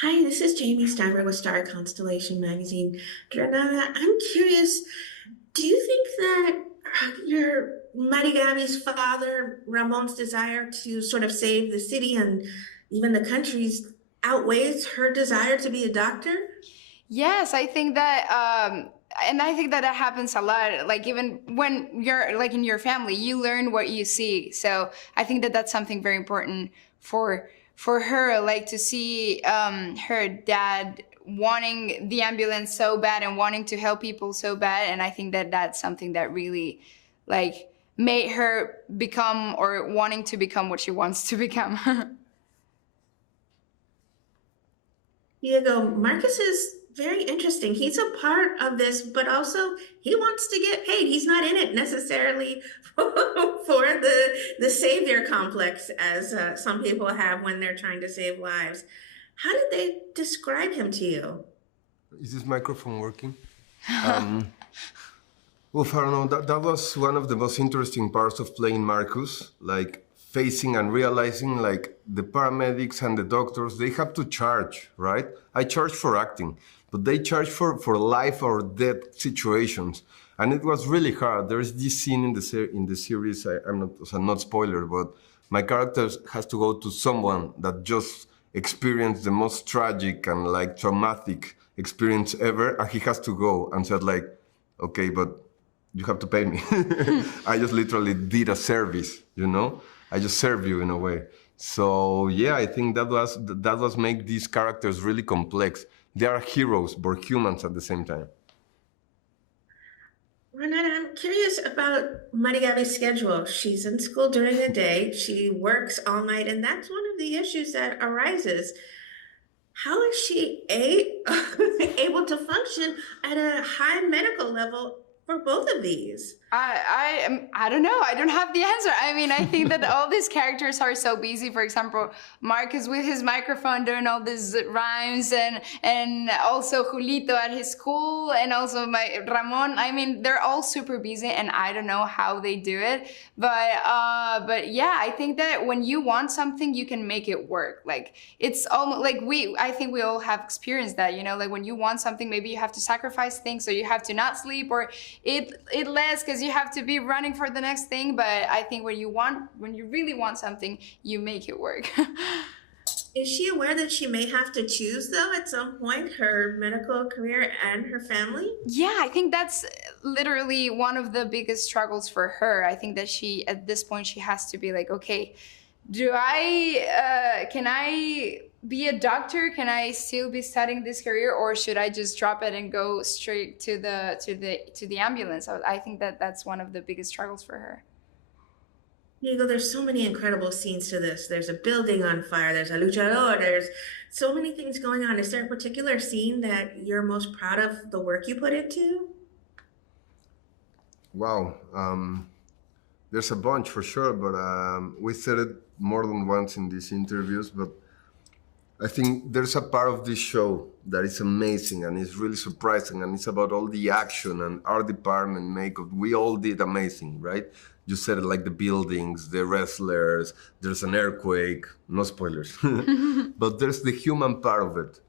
Hi, this is Jamie Stiver with Star Constellation Magazine. Renata, I'm curious, do you think that your Marigavi's father, Ramon's desire to sort of save the city and even the countries outweighs her desire to be a doctor? Yes, I think that, and I think that that happens a lot. Like even when you're like in your family, you learn what you see. So I think that that's something very important for her, like to see her dad wanting the ambulance so bad and wanting to help people so bad. And I think that that's something that really, like, made her become or wanting to become what she wants to become. Diego, Marcus is very interesting. He's a part of this, but also he wants to get paid. He's not in it necessarily for the savior complex, as some people have when they're trying to save lives. How did they describe him to you? Is this microphone working? Um, well, I don't know. That was one of the most interesting parts of playing Marcus, like facing and realizing like the paramedics and the doctors, they have to charge, right? I charge for acting, but they charge for life or death situations. And it was really hard. There's this scene in the series, I'm not, so not spoiler, but my character has to go to someone that just experienced the most tragic and like traumatic experience ever, and he has to go and said like, okay, but you have to pay me. I just literally did a service, you know? I just serve you in a way. So yeah, I think that was make these characters really complex. They are heroes, but humans at the same time. Renata, I'm curious about Marigavi's schedule. She's in school during the day, she works all night, and that's one of the issues that arises. How is she able to function at a high medical level for both of these? I don't know. I don't have the answer. I mean, I think that all these characters are so busy. For example, Marcus with his microphone doing all these rhymes, and also Julito at his school, and also my Ramon. I mean, they're all super busy, and I don't know how they do it. But yeah, I think that when you want something, you can make it work. Like it's almost like I think we all have experienced that. You know, like when you want something, maybe you have to sacrifice things, or you have to not sleep, or it less because you have to be running for the next thing. But I think when you really want something, you make it work. Is she aware that she may have to choose, though, at some point, her medical career and her family? Yeah, I think that's literally one of the biggest struggles for her. I think that she at this point she has to be like, okay, do I can I be a doctor? Can I still be studying this career, or should I just drop it and go straight to the ambulance? I think that that's one of the biggest struggles for her. Diego, there's so many incredible scenes to this. There's a building on fire, there's a luchador, there's so many things going on. Is there a particular scene that you're most proud of the work you put into? Wow. There's a bunch for sure, but we said it more than once in these interviews, but I think there's a part of this show that is amazing and is really surprising, and it's about all the action and art department makeup. We all did amazing, right? You said it, like the buildings, the wrestlers, there's an earthquake, no spoilers. But there's the human part of it.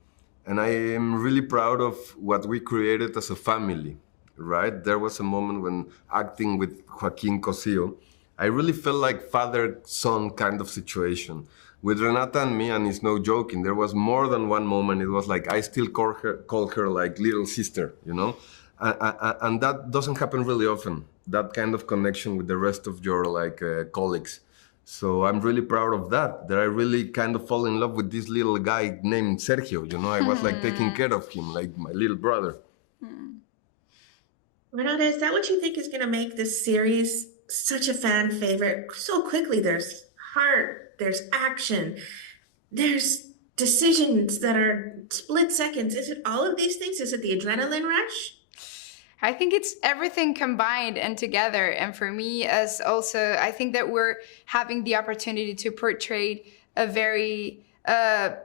And I am really proud of what we created as a family, right? There was a moment when acting with Joaquin Cosio, I really felt like father-son kind of situation. With Renata and me, and it's no joking, there was more than one moment. It was like I still call her like little sister, you know? And that doesn't happen really often, that kind of connection with the rest of your like colleagues. So I'm really proud of that I really kind of fall in love with this little guy named Sergio, you know? I was like taking care of him, like my little brother. Renata, is that what you think is going to make this series such a fan favorite? So quickly, there's heart, there's action, there's decisions that are split seconds. Is it all of these things? Is it the adrenaline rush? I think it's everything combined and together. And for me, as also, I think that we're having the opportunity to portray a very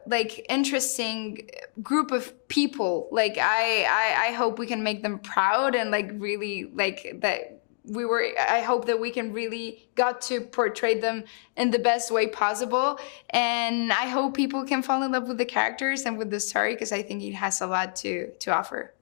like interesting group of people. Like I hope we can make them proud and like really like that I hope that we can really got to portray them in the best way possible, and I hope people can fall in love with the characters and with the story, because I think it has a lot to offer.